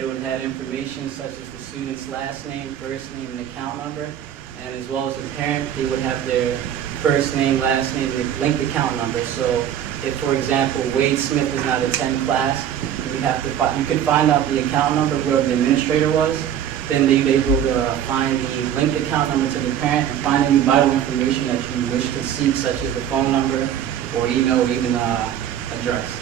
It would have information such as the student's last name, first name, and account number. And as well as the parent, they would have their first name, last name, and linked account number. So if, for example, Wade Smith does not attend class, you could find out the account number where the administrator was. Then they'd be able to find the linked account number to the parent and find any vital information that you wish to seek, such as the phone number or email or even address.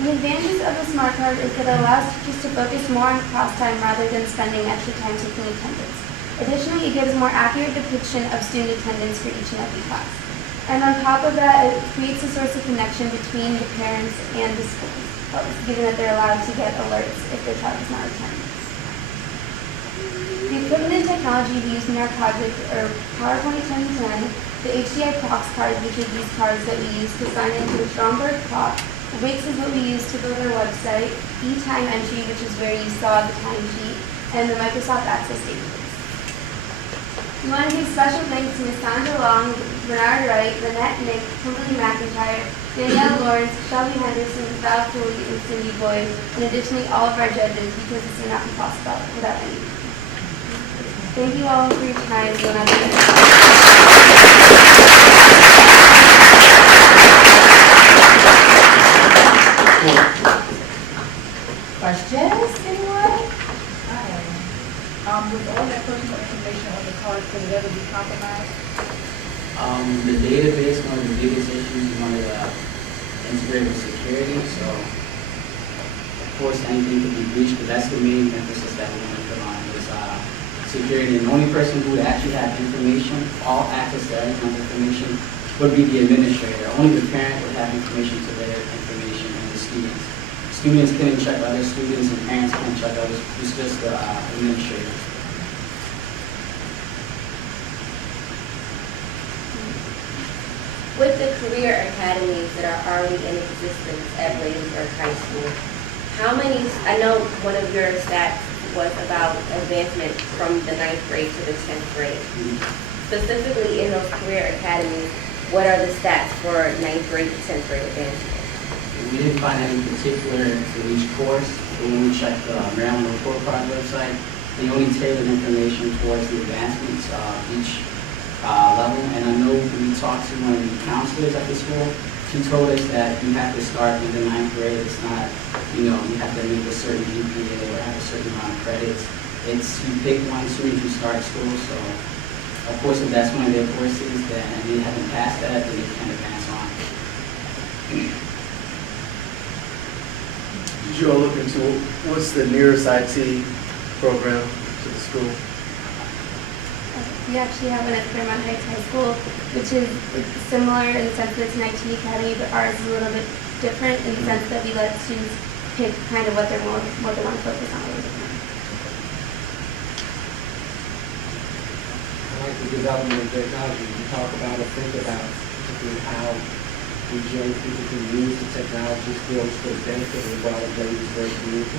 The advantages of the smart card is that it allows teachers to focus more on class time rather than spending extra time taking attendance. Additionally, it gives a more accurate depiction of student attendance for each and every class. And on top of that, it creates a source of connection between the parents and the schools, given that they're allowed to get alerts if their child is not attending. The equipment and technology we use in our project are PowerPoint 1010, the HDI Prox cards, which are these cards that we use to sign into the Stromberg clock. Wix is what we use to build our website, e-time entry, which is where you saw the timesheet, and the Microsoft Access database. We want to give special thanks to Ms. Sandra Long, Bernard Wright, Lynette Nick, Kimberly McIntyre, Danielle Lawrence, Shelby Henderson, Val Cooley, and Cindy Boyd, and additionally all of our judges, because this would not be possible without any of you. Thank you all for your time. We will now Questions, anyone? With all that personal information on the card, could it ever be compromised? The database, one of the biggest issues is one of the integrated security. So, of course, anything can be breached, but that's the main emphasis that we want to put on is security. And the only person who would actually have information, all access to everyone's information, would be the administrator. Only the parent would have information to their information and the students. Students couldn't check other students and parents couldn't check others. It's just the administrator. With the career academies that are already in existence at Bladensburg High School, how many, I know one of your stats was about advancement from the 9th grade to the 10th grade. Specifically in those career academies, what are the stats for 9th grade to 10th grade advancement? We didn't find any particular for each course, but when we checked the Maryland Report Card website, they only tailored information towards the advancements each level. And I know when we talked to one of the counselors at the school, she told us that you have to start in the 9th grade. It's not, you have to make a certain GPA or have a certain amount of credits. It's you pick one as soon as you start school. So, of course, if that's one of their courses, then and they haven't passed that, then they can't advance on. Did you all look into what's the nearest IT program to the school? We actually have one at Fairmont Heights High School, which is similar in the sense that it's an IT academy, but ours is a little bit different in the sense that we let students pick kind of what they want to focus on a little bit more. I like the development of technology. You talk about or think about particularly how these young people can use the technology skills for the benefit of the broader Bladensburg community.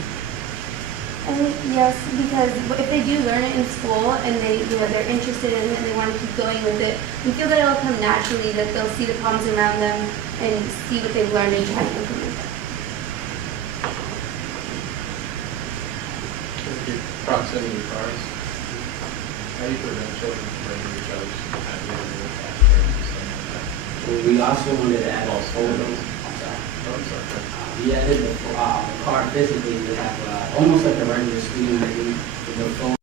I think yes, because if they do learn it in school and they're interested in it and they want to keep going with it, we feel that it'll come naturally, that they'll see the problems around them and see what they've learned and try to implement it. Proximity to cars. How do you prevent children from breaking each other's Well, we also wanted to add all photos. We added the card physically to have almost like a regular student ID with the phone.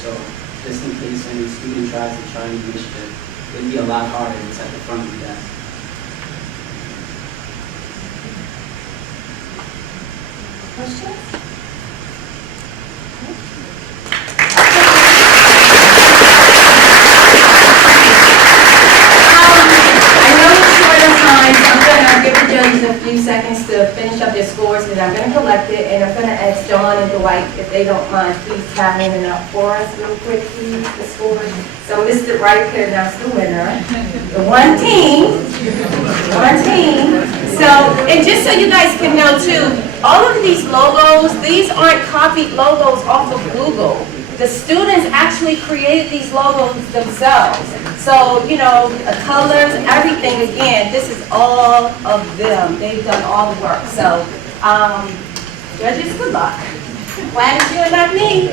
So just in case any student tries to try any mischief, it'd be a lot harder if it's at the front of the desk. Questions? A few seconds to finish up their scores, and I'm going to collect it, and I'm going to ask Dawn and Dwight, if they don't mind, please tally it up for us real quick, please, the scores. So Mr. Wright could announce the winner. The one team. So, and just so you guys can know too, all of these logos, these aren't copied logos off of Google. the students actually created these logos themselves. So, you know, the colors, everything, again, this is all of them. They've done all the work. So, judges, good luck. Glad it's you and not me.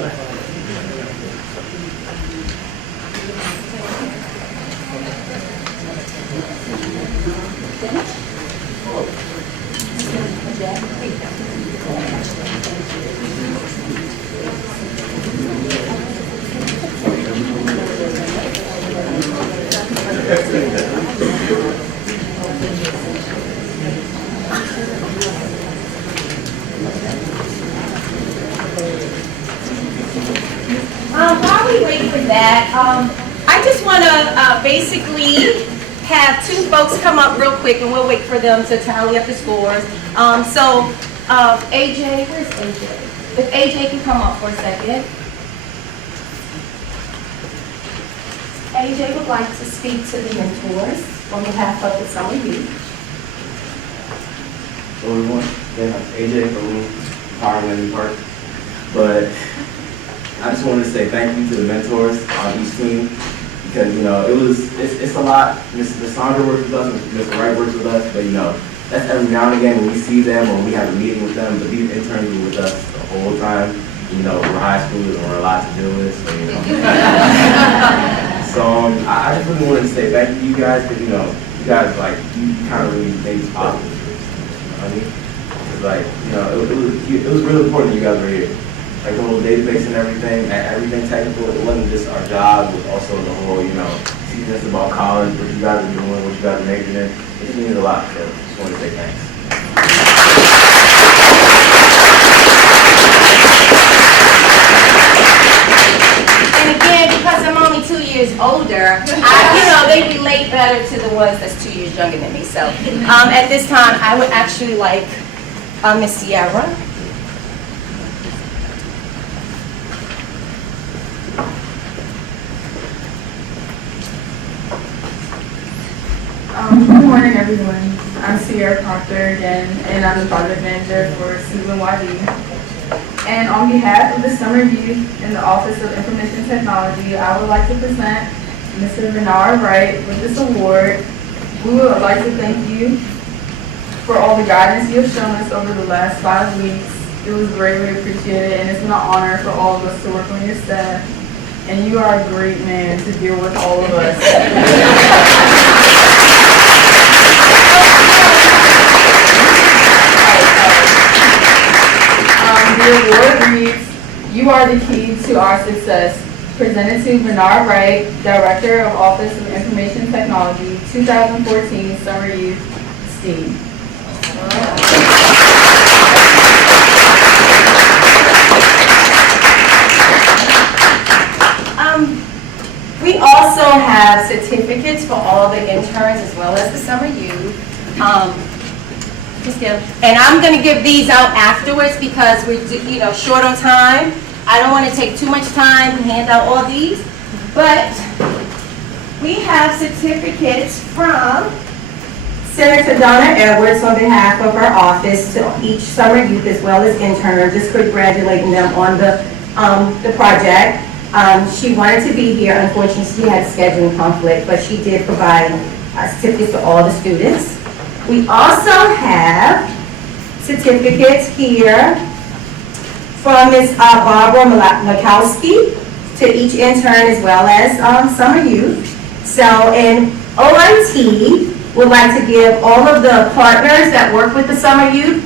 While we wait for that, I just want to basically have two folks come up real quick, and we'll wait for them to tally up the scores. AJ, where's AJ? If AJ can come up for a second. AJ would like to speak to the mentors on behalf of the summer youth. Hello everyone, again, I'm AJ from Power Landing Park. But I just wanted to say thank you to the mentors on each team, because you know it's a lot. Mr. Sandra works with us, Mr. Wright works with us, but you know that's every now and again when we see them or we have a meeting with them. But these interns were with us the whole time. You know, we're high schoolers and we're a lot to deal with, so you know. So I just really wanted to say thank you to you guys, because you know you guys like you kind of really made this possible. You know what I mean? It's like you know it was really important that you guys were here. Like the whole database and everything technical, it wasn't just our job, it was also the whole, you know, teaching us about college, what you guys are doing, what you guys are majoring in. It just means a lot, so just want to say thanks. And again, because I'm only 2 years older, they relate better to the ones that's 2 years younger than me. So at this time, I would actually like Miss Sierra. Good morning, everyone. I'm Sierra Proctor again, and I'm the project manager for Susan YD. And on behalf of the Summer Youth in the Office of Information Technology, I would like to present Mr. Bernard Wright with this award. We would like to thank you for all the guidance you have shown us over the last 5 weeks. It was greatly appreciated, and it's been an honor for all of us to work on your staff. And you are a great man to deal with all of us. The award reads, "You are the key to our success." Presented to Bernard Wright, Director of Office of Information Technology, 2014 Summer Youth STEAM. We also have certificates for all the interns as well as the summer youth. And I'm going to give these out afterwards because we're short on time. I don't want to take too much time to hand out all these, but we have certificates from Senator Donna Edwards on behalf of her office to each summer youth as well as interns, just congratulating them on the project. She wanted to be here. Unfortunately, she had a scheduling conflict, but she did provide certificates to all the students. We also have certificates here from Ms. Barbara Makowski to each intern as well as summer youth. So, and OIT would like to give all of the partners that work with the summer youth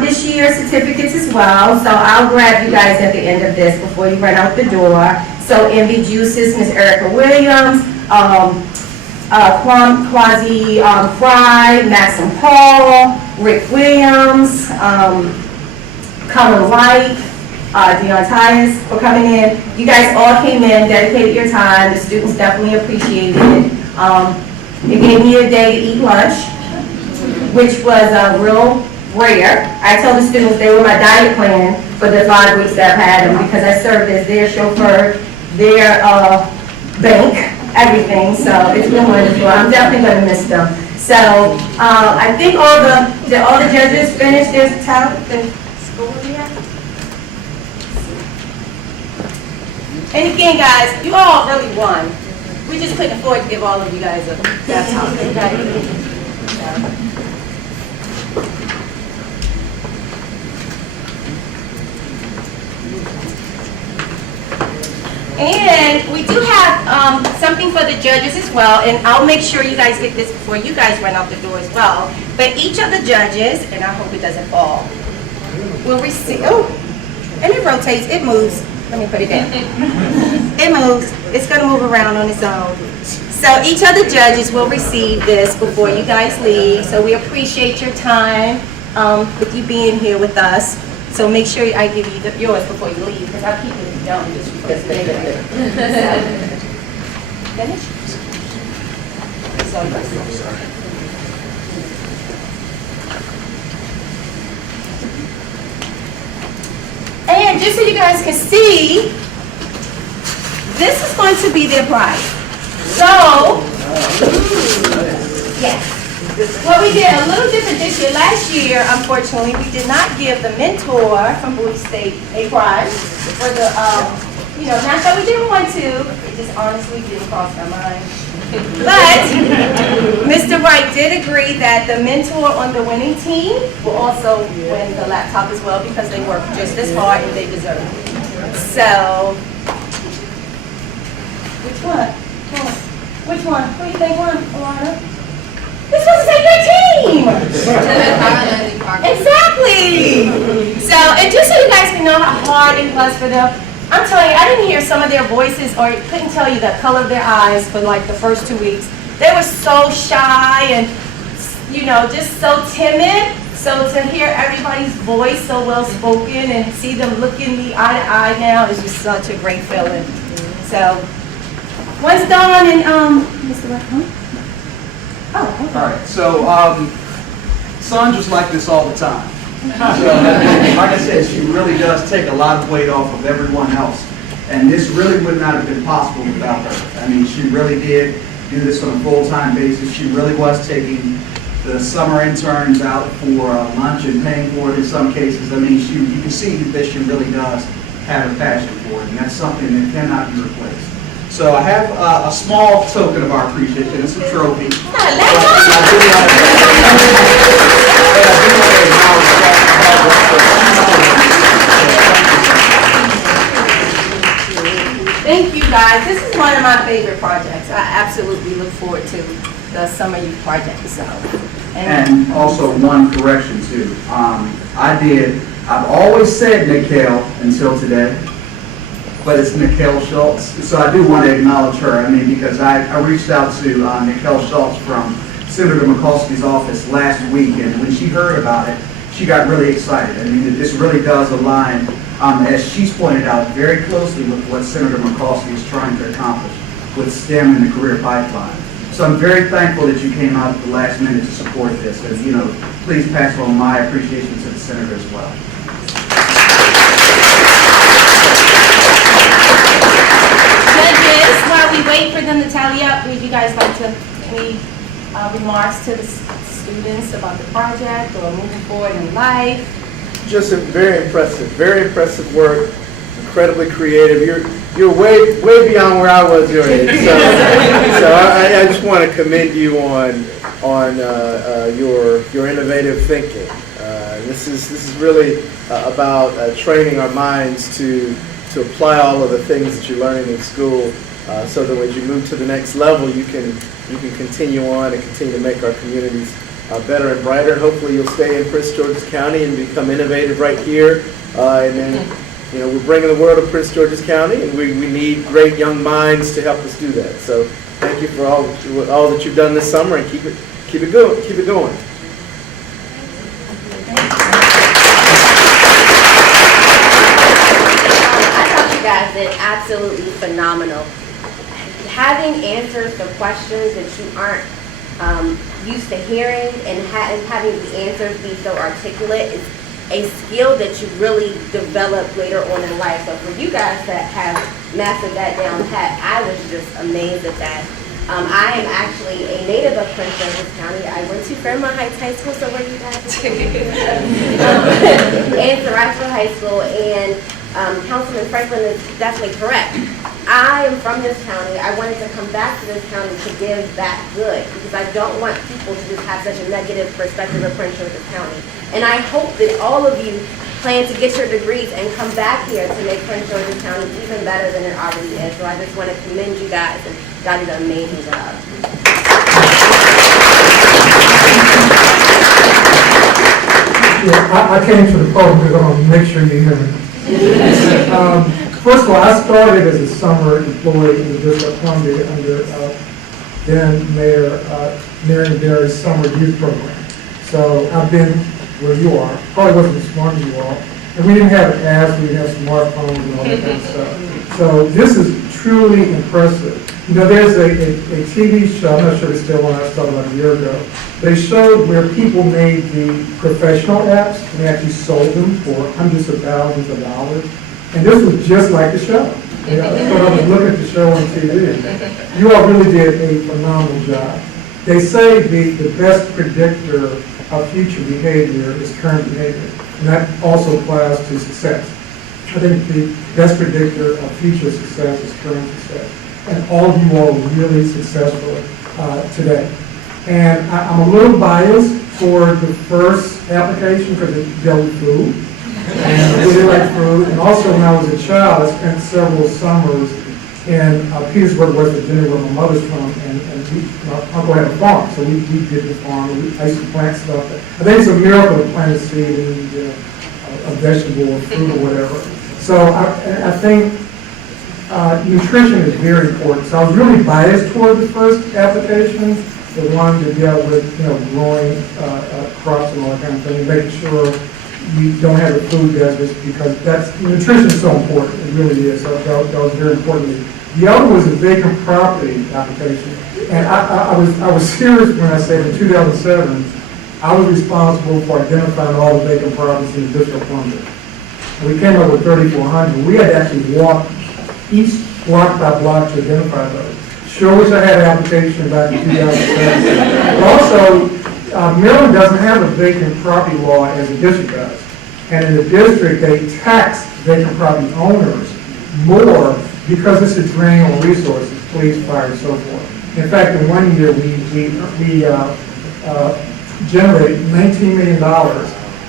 this year certificates as well. So I'll grab you guys at the end of this before you run out the door. So MB Juices, Ms. Erica Williams, Quasi Fry, Maxim Paul, Rick Williams, Colin White, Deon Tyus for coming in. You guys all came in, dedicated your time. The students definitely appreciated it. It gave me a day to eat lunch, which was real rare. I told the students they were my diet plan for the 5 weeks that I've had them because I served as their chauffeur, their bank, everything. So it's been wonderful. I'm definitely going to miss them. So I think all the judges finished their talent. The school here. And again, guys, you all really won. We just couldn't afford to give all of you guys a laptop. Okay? And we do have something for the judges as well, and I'll make sure you guys get this before you guys run out the door as well. But each of the judges, and I hope it doesn't fall, will receive, oh, and it rotates, it moves. Let me put it down. It moves. It's going to move around on its own. So each of the judges will receive this before you guys leave. So we appreciate your time with you being here with us. So make sure I give you yours before you leave, because I'll keep it if you don't. Just finish. And just so you guys can see, this is going to be their prize. So, yes. What we did a little different this year. Last year, unfortunately, we did not give the mentor from Bowie State a prize for the, not that we didn't want to, it just honestly didn't cross our mind. But Mr. Wright did agree that the mentor on the winning team will also win the laptop as well, because they worked just as hard and they deserve it. So, which one? Which one? Who do you think won, Alana? This was to say your team! Exactly! So, and just so you guys can know how hard it was for them, I'm telling you, I didn't hear some of their voices or couldn't tell you the color of their eyes for like the first 2 weeks. They were so shy and, just so timid. So to hear everybody's voice so well spoken and see them looking me eye to eye now is just such a great feeling. So, once Dawn and, Mr. Wright, huh? Oh, okay. All right, so Sandra's like this all the time. So, like I said, she really does take a lot of weight off of everyone else. And this really would not have been possible without her. I mean, she really did do this on a full-time basis. She really was taking the summer interns out for lunch and paying for it in some cases. I mean, you can see that she really does have a passion for it, and that's something that cannot be replaced. So I have a small token of our appreciation. It's a trophy. Thank you, guys. This is one of my favorite projects. I absolutely look forward to the summer youth project. So, and also one correction too. I've always said Nikhil until today, but it's Nikhil Schultz. So I do want to acknowledge her. I mean, because I reached out to Nikhil Schultz from Senator Mikulski's office last week, and when she heard about it, she got really excited. I mean, this really does align, as she's pointed out, very closely with what Senator Mikulski is trying to accomplish with STEM and the career pipeline. So I'm very thankful that you came out at the last minute to support this, and please pass on my appreciation to the senator as well. Judges, while we wait for them to tally up, would you guys like to any remarks to the students about the project or moving forward in life? Just a very impressive work, incredibly creative. You're way beyond where I was your age. So I just want to commend you on your innovative thinking. This is really about training our minds to apply all of the things that you're learning in school, so that when you move to the next level, you can continue on and continue to make our communities better and brighter. And hopefully you'll stay in Prince George's County and become innovative right here. And then, we're bringing the world to Prince George's County, and we need great young minds to help us do that. So thank you for all that you've done this summer, and keep it going. I thought you guys did absolutely phenomenal. Having answers to questions that you aren't used to hearing and having the answers be so articulate is a skill that you really develop later on in life. So for you guys that have mastered that down pat, I was just amazed at that. I am actually a native of Prince George's County. I went to Fairmont Heights High School, so where you guys and Thoreau High School, and Councilman Franklin is definitely correct. I am from this county. I wanted to come back to this county to give back good because I don't want people to just have such a negative perspective of Prince George's County. And I hope that all of you plan to get your degrees and come back here to make Prince George's County even better than it already is. So I just want to commend you guys, and y'all did an amazing job. Yeah, I came to the podium because I want to make sure you hear me. First of all, I started as a summer employee in the District of Columbia under then Mayor Marion Barry's summer youth program. So I've been where you are. Probably wasn't as smart as you are. And we didn't have apps, we didn't have smartphones and all that kind of stuff. So this is truly impressive. You know, there's a TV show, I'm not sure it's still on, I saw it about a year ago. They showed where people made the professional apps and they actually sold them for hundreds of thousands of dollars. And this was just like the show. You know, so I was looking at the show on TV. You all really did a phenomenal job. They say the best predictor of future behavior is current behavior. And that also applies to success. I think the best predictor of future success is current success. And all of you all were really successful today. And I'm a little biased for the first application because it dealt with food. And I really like food. And also when I was a child, I spent several summers in Petersburg, West Virginia, where my mother's from. And my uncle had a farm, so we did the farm. I used to plant stuff. I think it's a miracle to plant a seed and a vegetable or fruit or whatever. So I think nutrition is very important. So I was really biased toward the first application, the one that dealt with, growing crops and all that kind of thing, and making sure you don't have a food deserts because nutrition is so important. It really is. So that was very important. The other was a vacant property application, and I was serious when I said in 2007 I was responsible for identifying all the vacant properties in the District of Columbia. And we came up with 3,400. We had to actually walk each block by block to identify those. Sure wish I had an application back in 2007. But also, Maryland doesn't have a vacant property law as a district does. And in the district, they tax vacant property owners more because it's a drain on resources, police, fire, and so forth. In fact, in 1 year, we generate $19 million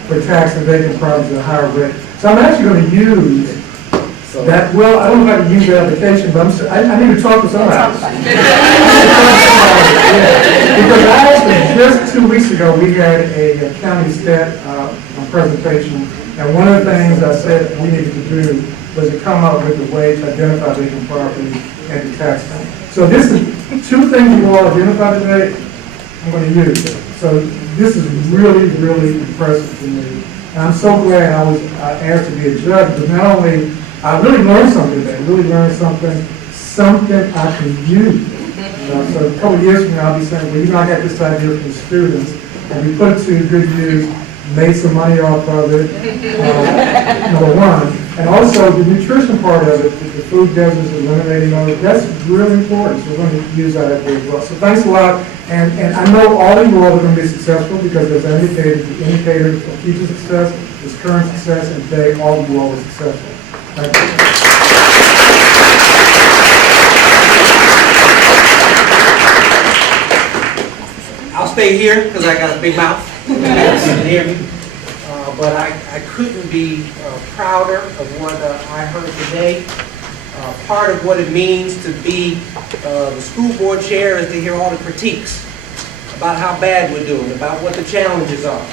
for taxing vacant properties at a higher rate. So I'm actually going to use that. Well, I don't know how to use the application, but I need to talk to somebody. Because I actually, just 2 weeks ago, we had a county stat presentation, and one of the things I said we needed to do was to come up with a way to identify vacant property and to tax them. So this is 2 things you all identified today, I'm going to use. So this is really, really impressive to me. And I'm so glad I was asked to be a judge, but not only, I really learned something today, something I can use. So a couple of years from now, I'll be saying, well, I got this idea from students, and we put it to good use, made some money off of it, number one. And also the nutrition part of it, the food deserts, eliminating all of it, that's really important. So we're going to use that as well. So thanks a lot. And I know all of you all are going to be successful because as I indicated, the indicators of future success is current success, and today all of you all are successful. Thank you. I'll stay here because I got a big mouth. You can hear me. But I couldn't be prouder of what I heard today. Part of what it means to be the school board chair is to hear all the critiques about how bad we're doing, about what the challenges are.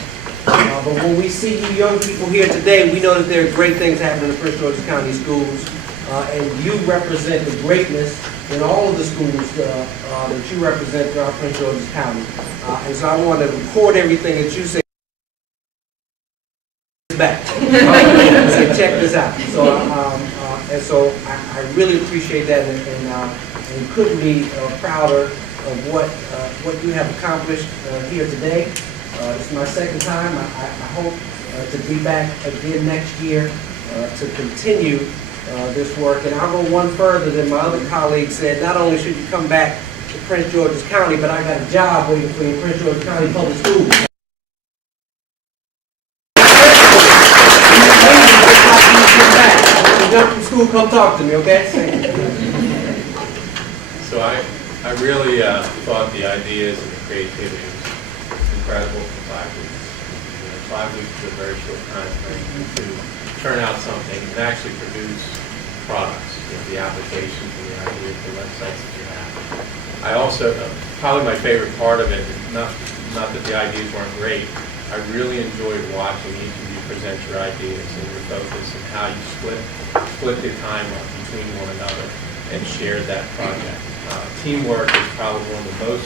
But when we see you young people here today, we know that there are great things happening in the Prince George's County schools, and you represent the greatness in all of the schools that you represent throughout Prince George's County. And so I want to record everything that you say back. Say, check this out. So I really appreciate that, and couldn't be prouder of what you have accomplished here today. It's my second time. I hope to be back again next year to continue this work. And I'll go one further than my other colleagues said. Not only should you come back to Prince George's County, but I got a job waiting for you in Prince George's County Public Schools. When you're done from school, come talk to me, okay? So I really thought the ideas and the creativity was incredible for 5 weeks. 5 weeks is a very short time frame to turn out something and actually produce products, the applications and the ideas, the websites that you have. I also, probably my favorite part of it, not that the ideas weren't great, I really enjoyed watching each of you present your ideas and your focus and how you split the time up between one another and shared that project. Teamwork is probably one of the most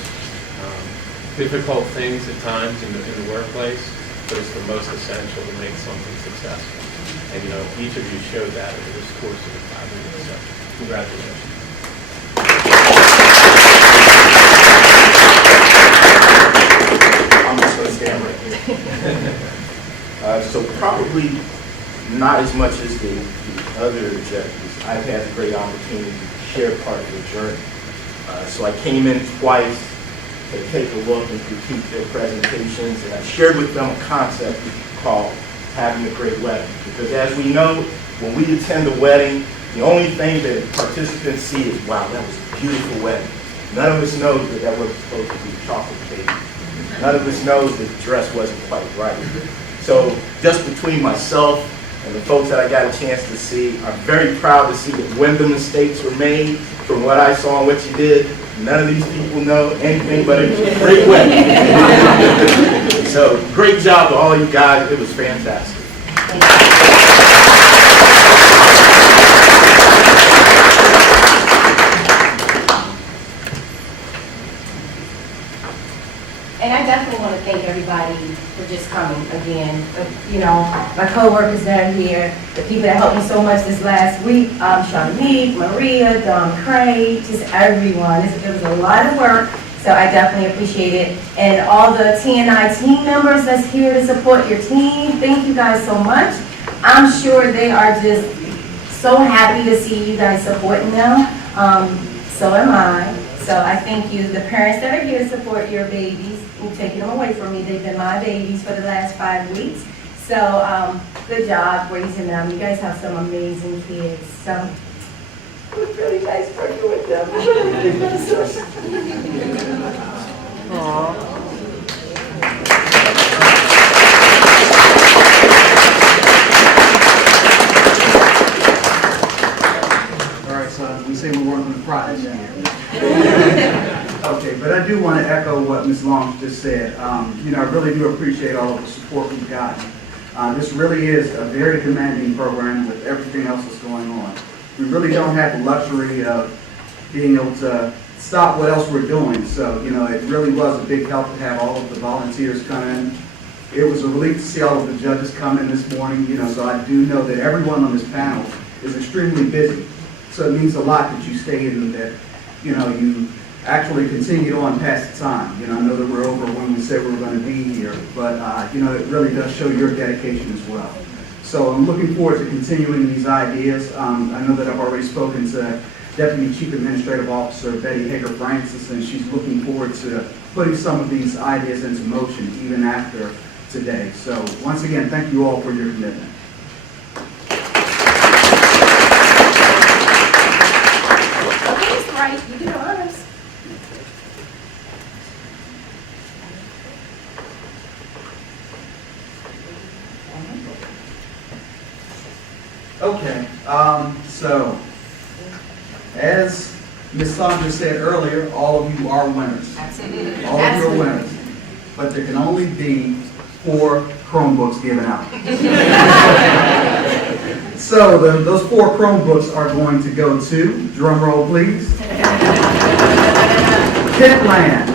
difficult things at times in the workplace, but it's the most essential to make something successful. And each of you showed that over this course of the 5 weeks. So congratulations. I'm just going to stand right here. So probably not as much as the other executives. I've had a great opportunity to share part of the journey. So I came in twice to take a look and critique their presentations, and I shared with them a concept called having a great wedding. Because as we know, when we attend a wedding, the only thing that participants see is, wow, that was a beautiful wedding. None of us knows that that wasn't supposed to be chocolate cake. None of us knows that the dress wasn't quite right. So just between myself and the folks that I got a chance to see, I'm very proud to see that when the mistakes were made, from what I saw and what you did, none of these people know anything but it was a great wedding. So great job to all you guys. It was fantastic. And I definitely want to thank everybody for just coming again. My coworkers that are here, the people that helped me so much this last week, Shanique, Maria, Don Craig, just everyone. It was a lot of work, so I definitely appreciate it. And all the TNI team members that's here to support your team, thank you guys so much. I'm sure they are just so happy to see you guys supporting them. So am I. So I thank you, the parents that are here to support your babies. You're taking them away from me. They've been my babies for the last 5 weeks. So good job raising them. You guys have some amazing kids. So it was really nice working with them. Aww. We say we're working on projects here. Okay, but I do want to echo what Ms. Long just said. I really do appreciate all of the support we've gotten. This really is a very demanding program with everything else that's going on. We really don't have the luxury of being able to stop what else we're doing. So, it really was a big help to have all of the volunteers come in. It was a relief to see all of the judges come in this morning, so I do know that everyone on this panel is extremely busy. So it means a lot that you stayed and that, you actually continued on past the time. I know that we're over when we said we were going to be here, but, it really does show your dedication as well. So I'm looking forward to continuing these ideas. I know that I've already spoken to Deputy Chief Administrative Officer Betty Hager-Francis, and she's looking forward to putting some of these ideas into motion even after today. So once again, thank you all for your commitment. Right, you do the honors. Okay, so as Ms. Sandra said earlier, all of you are winners. Absolutely. All of you are winners. But there can only be 4 Chromebooks given out. So those 4 Chromebooks are going to go to, drum roll please, Kitland.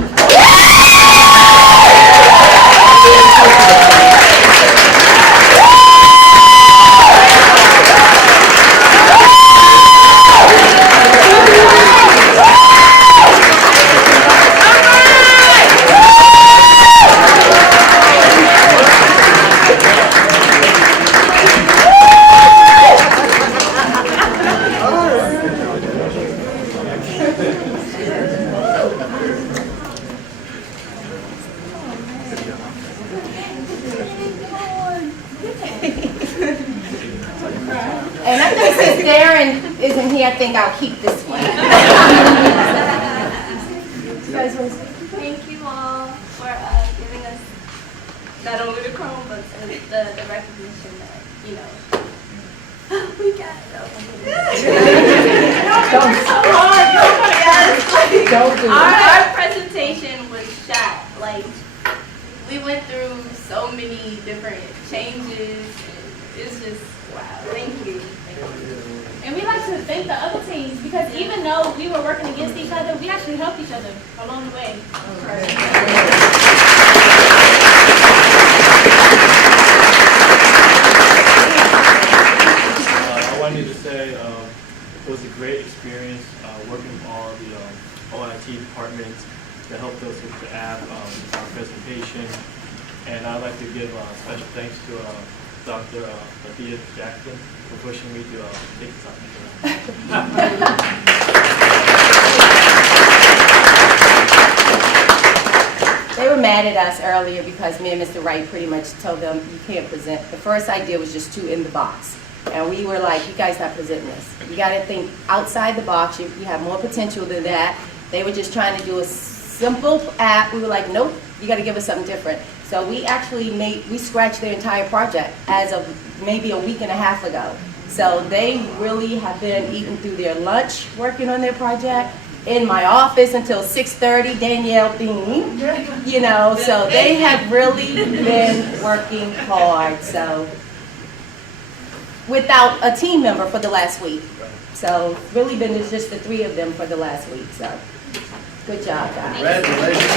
And I think since Darren isn't here, I think I'll keep this one. guys want to say? Thank you all for giving us not only the Chromebooks and the recognition that, you know, we got it. Oh my goodness. Don't. So hard. Yes. Don't do Our presentation was shot. Like, we went through so many different changes. And it's just, wow. Thank you. Thank you. And we like to thank the other teams because even though we were working against each other, we actually helped each other along the way. I wanted to say it was a great experience working with all the OIT departments that helped us with the app, our presentation. And I'd like to give special thanks to Dr. Athea Jackson for pushing me to take this opportunity. They were mad at us earlier because me and Mr. Wright pretty much told them you can't present. The first idea was just 2 in the box. And we were like, you guys not presenting this. You got to think outside the box. You have more potential than that. They were just trying to do a simple app. We were like, nope, you got to give us something different. So we actually we scratched their entire project as of maybe a week and a half ago. So they really have been eating through their lunch working on their project. In my office until 6:30, Danielle theme, you know, so they have really been working hard. So without a team member for the last week. So really been just the 3 of them for the last week. So good job, guys. Congratulations.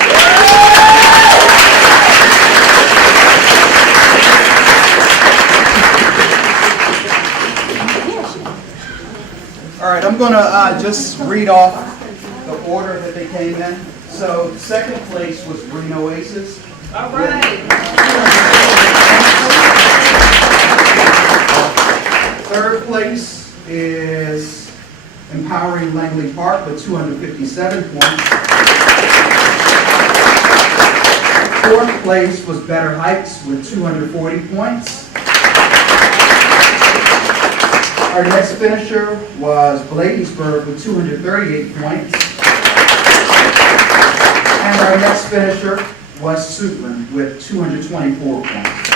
All right, I'm going to just read off the order that they came in. So second place was Green Oasis. All right. Third place is Empowering Langley Park with 257 points. Fourth place was Better Heights with 240 points. Our next finisher was Bladensburg with 238 points. And our next finisher was Suitland with 224 points.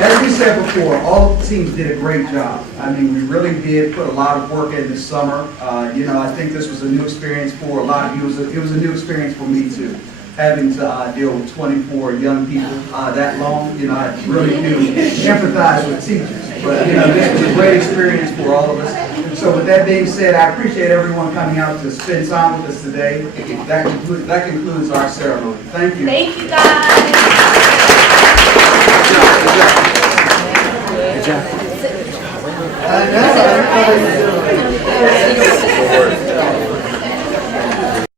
As we said before, all of the teams did a great job. I mean, we really did put a lot of work in this summer. You know, I think this was a new experience for a lot of you. It was a new experience for me too. Having to deal with 24 young people that long, you know, I really do empathize with teachers. But, you know, this was a great experience for all of us. So with that being said, I appreciate everyone coming out to spend time with us today. That concludes our ceremony. Thank you. Thank you, guys. Good job. Good job.